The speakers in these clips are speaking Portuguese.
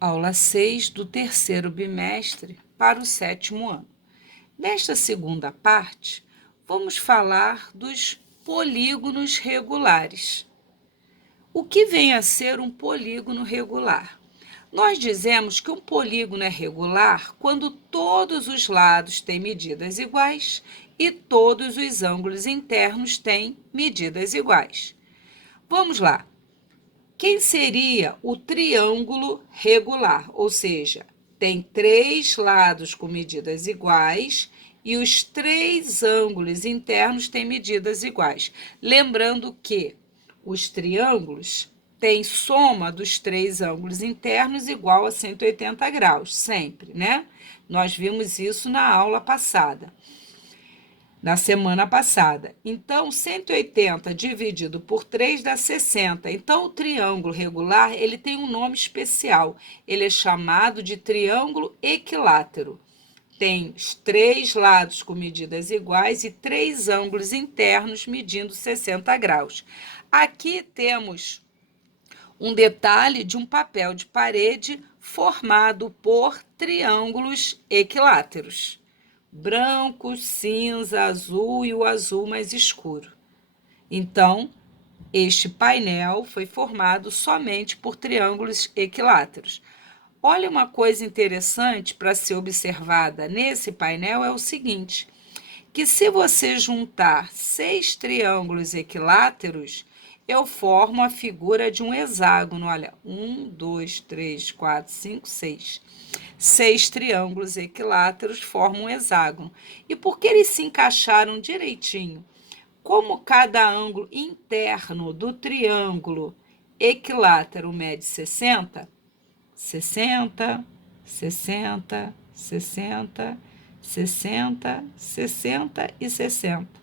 aula 6 do terceiro bimestre para o sétimo ano. Nesta segunda parte, vamos falar dos polígonos regulares. O que vem a ser um polígono regular? Nós dizemos que um polígono é regular quando todos os lados têm medidas iguais e todos os ângulos internos têm medidas iguais. Vamos lá. Quem seria o triângulo regular? Ou seja, tem três lados com medidas iguais e os três ângulos internos têm medidas iguais. Lembrando que os triângulos têm soma dos três ângulos internos igual a 180 graus, sempre, né? Nós vimos isso na aula passada. Na semana passada. Então, 180 dividido por 3 dá 60. Então, o triângulo regular, ele tem um nome especial. Ele é chamado de triângulo equilátero. Tem os três lados com medidas iguais e três ângulos internos medindo 60 graus. Aqui temos um detalhe de um papel de parede formado por triângulos equiláteros. Branco, cinza, azul e o azul mais escuro. Então, este painel foi formado somente por triângulos equiláteros. Olha, uma coisa interessante para ser observada nesse painel é o seguinte, que se você juntar 6 triângulos equiláteros, eu formo a figura de um hexágono. Olha, 1, 2, 3, 4, 5, 6. 6 triângulos equiláteros formam um hexágono. E por que eles se encaixaram direitinho? Como cada ângulo interno do triângulo equilátero mede 60, 60, 60, 60, 60, 60 e 60.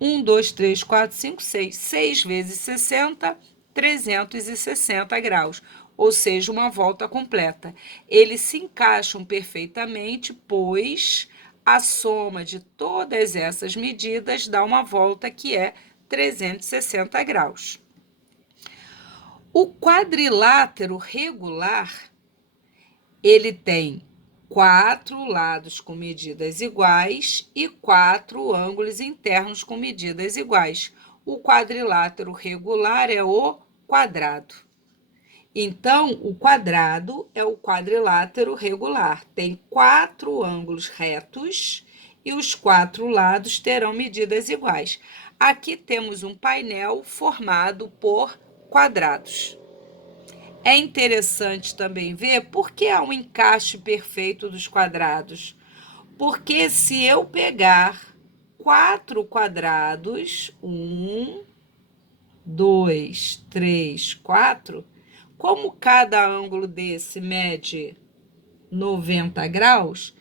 1, 2, 3, 4, 5, 6. 6 vezes 60, 360 graus, ou seja, uma volta completa. Eles se encaixam perfeitamente, pois a soma de todas essas medidas dá uma volta que é 360 graus. O quadrilátero regular, ele tem 4 lados com medidas iguais e 4 ângulos internos com medidas iguais. O quadrilátero regular é o quadrado. Então, o quadrado é o quadrilátero regular. Tem 4 ângulos retos e os 4 lados terão medidas iguais. Aqui temos um painel formado por quadrados. É interessante também ver por que há um encaixe perfeito dos quadrados. Porque se eu pegar 4 quadrados, 1, 2, 3, 4, como cada ângulo desse mede 90 graus,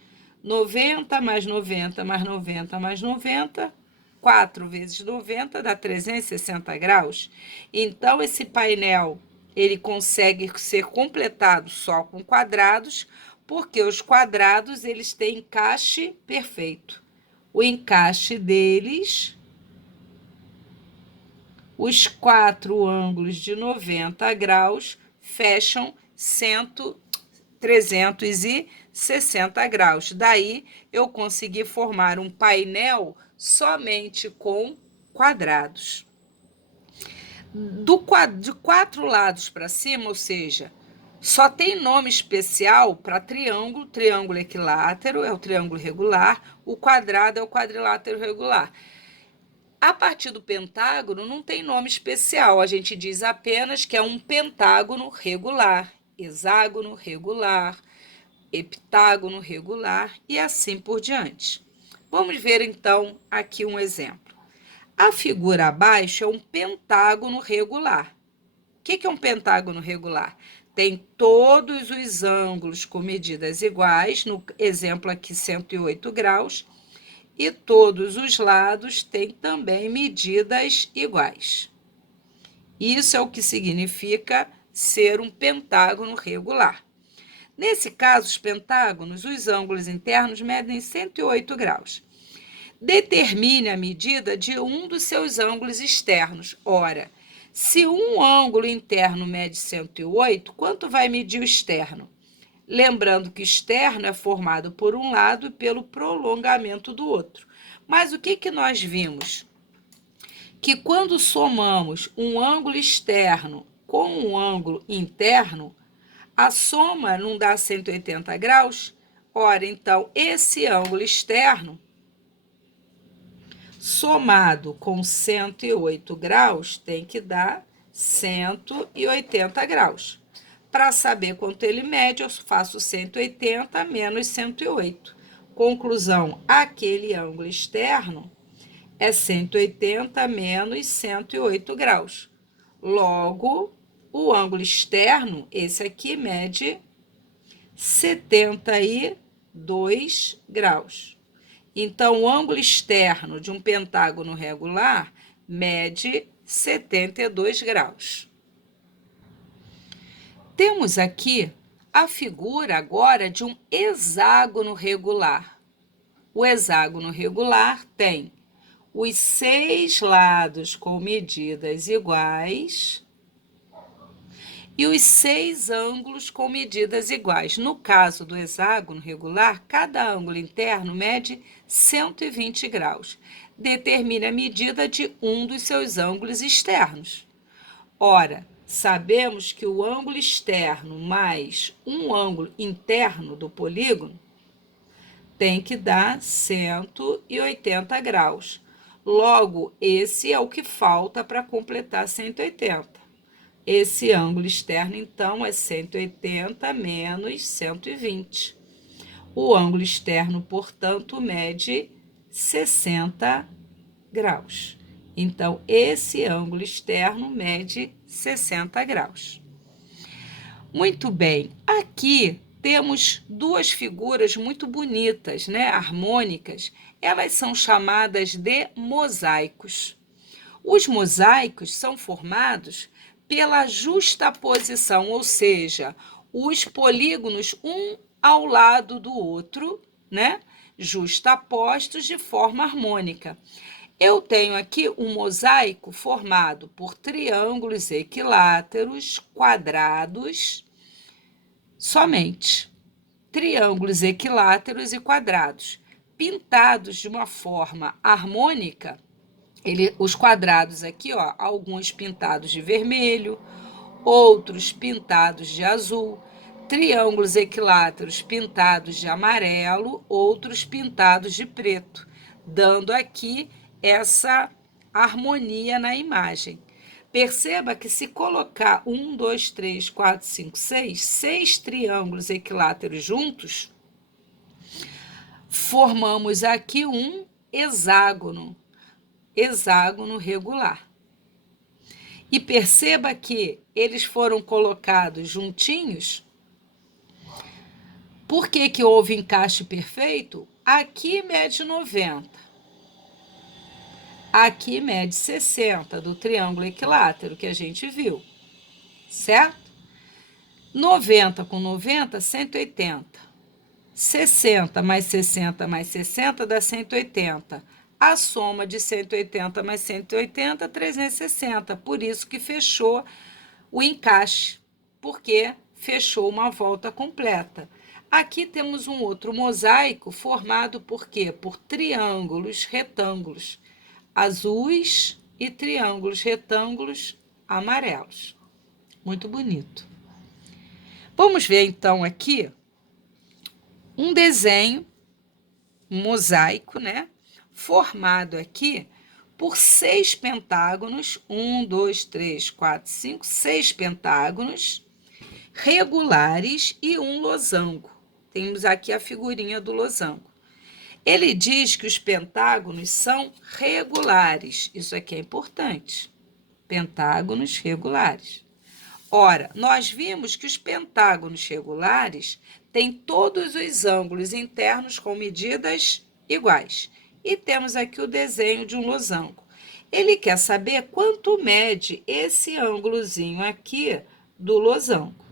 90 mais 90 mais 90 mais 90, 4 vezes 90 dá 360 graus. Então, esse painel ele consegue ser completado só com quadrados, porque os quadrados eles têm encaixe perfeito. O encaixe deles, os 4 ângulos de 90 graus fecham 360 graus. Daí, eu consegui formar um painel somente com quadrados. De 4 lados para cima, ou seja, só tem nome especial para triângulo. Triângulo equilátero é o triângulo regular, o quadrado é o quadrilátero regular. A partir do pentágono não tem nome especial, a gente diz apenas que é um pentágono regular, hexágono regular, heptágono regular e assim por diante. Vamos ver então aqui um exemplo. A figura abaixo é um pentágono regular. O que é um pentágono regular? Tem todos os ângulos com medidas iguais, no exemplo aqui 108 graus, e todos os lados têm também medidas iguais. Isso é o que significa ser um pentágono regular. Nesse caso, os pentágonos, os ângulos internos medem 108 graus. Determine a medida de um dos seus ângulos externos. Ora, se um ângulo interno mede 108, quanto vai medir o externo? Lembrando que o externo é formado por um lado e pelo prolongamento do outro. Mas o que nós vimos? Que quando somamos um ângulo externo com um ângulo interno, a soma não dá 180 graus? Ora, então, esse ângulo externo, somado com 108 graus, tem que dar 180 graus. Para saber quanto ele mede, eu faço 180 menos 108. Conclusão, aquele ângulo externo é 180 menos 108 graus. Logo, o ângulo externo, esse aqui, mede 72 graus. Então, o ângulo externo de um pentágono regular mede 72 graus. Temos aqui a figura agora de um hexágono regular. O hexágono regular tem os 6 lados com medidas iguais e os 6 ângulos com medidas iguais. No caso do hexágono regular, cada ângulo interno mede 120 graus. Determine a medida de um dos seus ângulos externos. Ora, sabemos que o ângulo externo mais um ângulo interno do polígono tem que dar 180 graus. Logo, esse é o que falta para completar 180. Esse ângulo externo, então, é 180 menos 120. O ângulo externo, portanto, mede 60 graus. Então, esse ângulo externo mede 60 graus. Muito bem, aqui temos duas figuras muito bonitas, né? Harmônicas. Elas são chamadas de mosaicos. Os mosaicos são formados pela justaposição, ou seja, os polígonos um ao lado do outro, né? Justapostos de forma harmônica. Eu tenho aqui um mosaico formado por triângulos equiláteros, quadrados, somente. Triângulos equiláteros e quadrados, pintados de uma forma harmônica. Os quadrados aqui, ó, alguns pintados de vermelho, outros pintados de azul, triângulos equiláteros pintados de amarelo, outros pintados de preto, dando aqui essa harmonia na imagem. Perceba que se colocar 1, 2, 3, 4, 5, 6 triângulos equiláteros juntos, formamos aqui um hexágono regular. E perceba que eles foram colocados juntinhos. Por que houve encaixe perfeito? Aqui mede 90. Aqui mede 60 do triângulo equilátero que a gente viu, certo? 90 com 90, 180. 60 mais 60 mais 60 dá 180. A soma de 180 mais 180, 360. Por isso que fechou o encaixe, porque fechou uma volta completa. Aqui temos um outro mosaico formado por quê? Por triângulos retângulos azuis e triângulos retângulos amarelos. Muito bonito. Vamos ver então aqui um desenho, um mosaico, né? Formado aqui por 6 pentágonos, 1, 2, 3, 4, 5, 6 pentágonos regulares e um losango. Temos aqui a figurinha do losango. Ele diz que os pentágonos são regulares. Isso aqui é importante. Pentágonos regulares. Ora, nós vimos que os pentágonos regulares têm todos os ângulos internos com medidas iguais. E temos aqui o desenho de um losango. Ele quer saber quanto mede esse ângulozinho aqui do losango.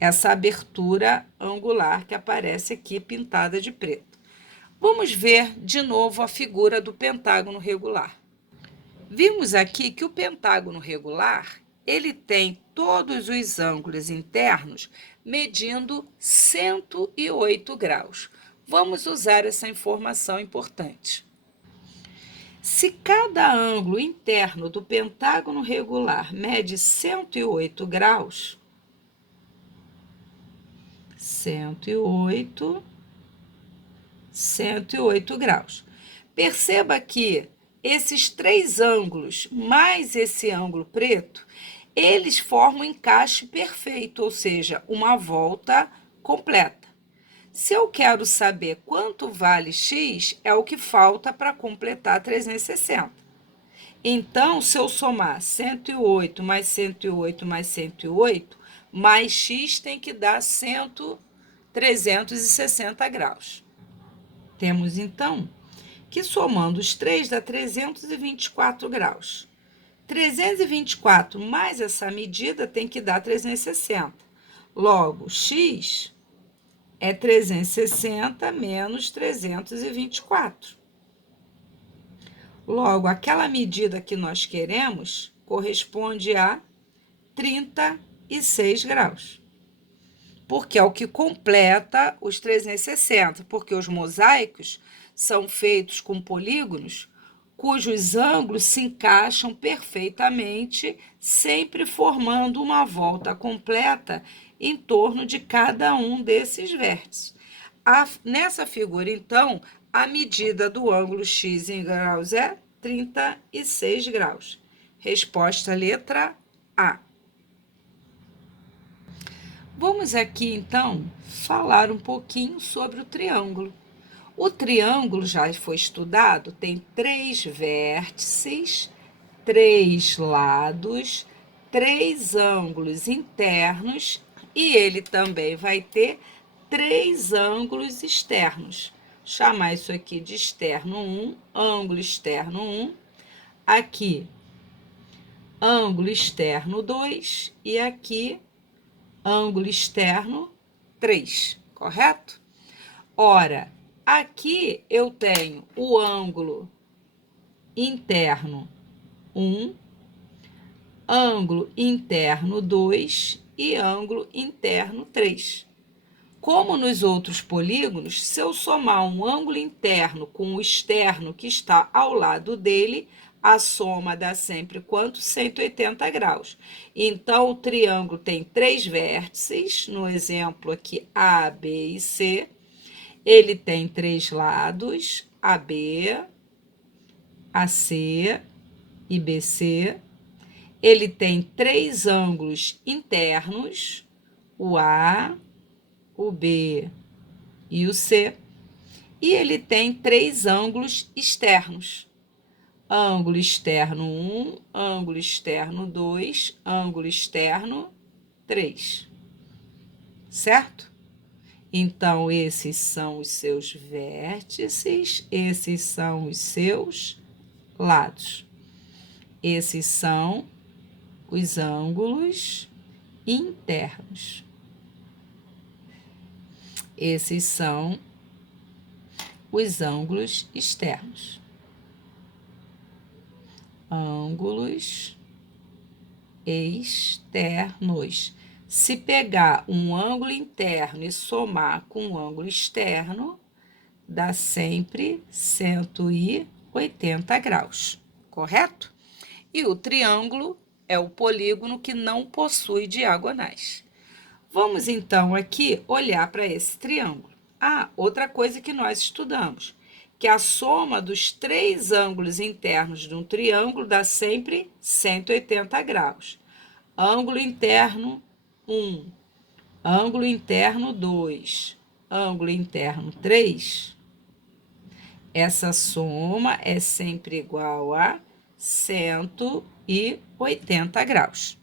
Essa abertura angular que aparece aqui pintada de preto. Vamos ver de novo a figura do pentágono regular. Vimos aqui que o pentágono regular, ele tem todos os ângulos internos medindo 108 graus. Vamos usar essa informação importante. Se cada ângulo interno do pentágono regular mede 108 graus, 108 graus. Perceba que esses três ângulos, mais esse ângulo preto, eles formam um encaixe perfeito, ou seja, uma volta completa. Se eu quero saber quanto vale x, é o que falta para completar 360. Então, se eu somar 108 mais 108 mais 108, mais x tem que dar 360 graus. Temos, então, que somando os 3 dá 324 graus. 324 mais essa medida tem que dar 360. Logo, x é 360 menos 324. Logo, aquela medida que nós queremos corresponde a 36 graus. Porque é o que completa os 360, porque os mosaicos são feitos com polígonos cujos ângulos se encaixam perfeitamente, sempre formando uma volta completa em torno de cada um desses vértices. Nessa figura, então, a medida do ângulo x em graus é 36 graus. Resposta letra A. Vamos aqui, então, falar um pouquinho sobre o triângulo. O triângulo já foi estudado, tem 3 vértices, 3 lados, 3 ângulos internos e ele também vai ter 3 ângulos externos. Chamar isso aqui de externo 1, ângulo externo 1, aqui ângulo externo 2 e aqui ângulo externo 3, correto? Ora, aqui eu tenho o ângulo interno 1, ângulo interno 2 e ângulo interno 3. Como nos outros polígonos, se eu somar um ângulo interno com o externo que está ao lado dele, a soma dá sempre quanto? 180 graus. Então, o triângulo tem 3 vértices, no exemplo aqui A, B e C. Ele tem 3 lados, AB, AC e BC. Ele tem 3 ângulos internos, o A, o B e o C. E ele tem 3 ângulos externos. Ângulo externo 1, ângulo externo 2, ângulo externo 3. Certo? Então, esses são os seus vértices, esses são os seus lados. Esses são os ângulos internos. Esses são os ângulos externos. Ângulos externos. Se pegar um ângulo interno e somar com um ângulo externo, dá sempre 180 graus, correto? E o triângulo é o polígono que não possui diagonais. Vamos, então, aqui olhar para esse triângulo. Outra coisa que nós estudamos, que a soma dos 3 ângulos internos de um triângulo dá sempre 180 graus. Ângulo interno 1, ângulo interno 2, ângulo interno 3, essa soma é sempre igual a 180 graus.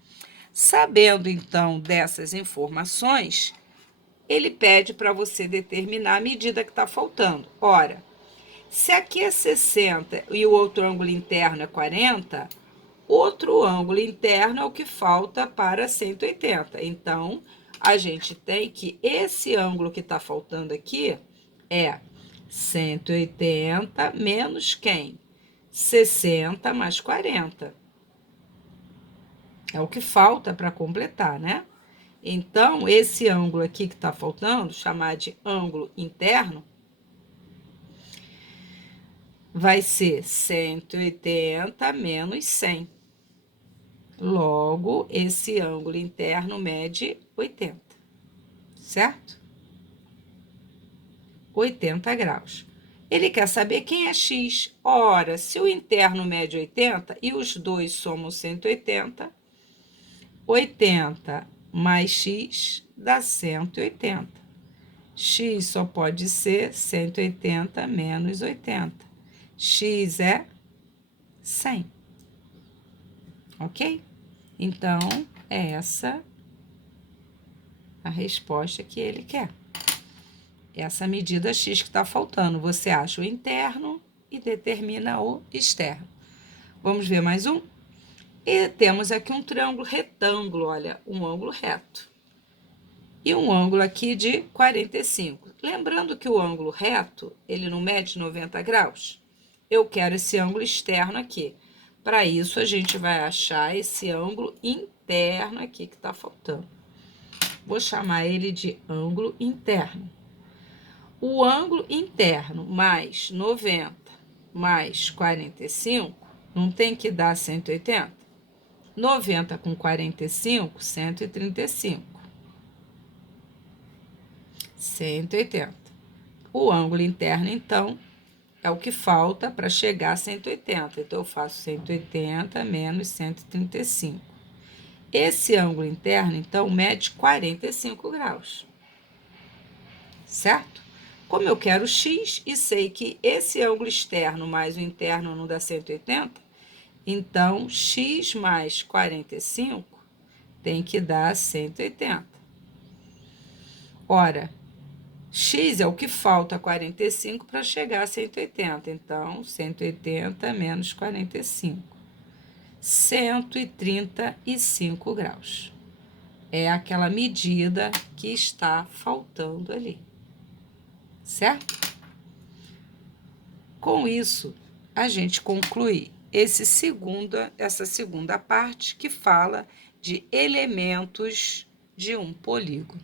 Sabendo, então, dessas informações, ele pede para você determinar a medida que está faltando. Ora, se aqui é 60 e o outro ângulo interno é 40, outro ângulo interno é o que falta para 180. Então, a gente tem que esse ângulo que está faltando aqui é 180 menos quem? 60 mais 40. É o que falta para completar, né? Então, esse ângulo aqui que está faltando, chamar de ângulo interno, vai ser 180 menos 100. Logo, esse ângulo interno mede 80, certo? 80 graus. Ele quer saber quem é x. Ora, se o interno mede 80 e os dois somam 180, 80 mais x dá 180. X só pode ser 180 menos 80. X é 100. Ok? Então, é essa a resposta que ele quer. Essa medida x que está faltando. Você acha o interno e determina o externo. Vamos ver mais um? E temos aqui um triângulo retângulo, olha, um ângulo reto. E um ângulo aqui de 45. Lembrando que o ângulo reto, ele não mede 90 graus? Eu quero esse ângulo externo aqui. Para isso, a gente vai achar esse ângulo interno aqui que está faltando. Vou chamar ele de ângulo interno. O ângulo interno mais 90 mais 45 não tem que dar 180? 90 com 45, 135. 180. O ângulo interno, então, é o que falta para chegar a 180. Então, eu faço 180 menos 135. Esse ângulo interno, então, mede 45 graus. Certo? Como eu quero x e sei que esse ângulo externo mais o interno não dá 180, então, x mais 45 tem que dar 180. Ora, x é o que falta 45 para chegar a 180. Então, 180 menos 45. 135 graus. É aquela medida que está faltando ali. Certo? Com isso, a gente conclui essa segunda parte que fala de elementos de um polígono.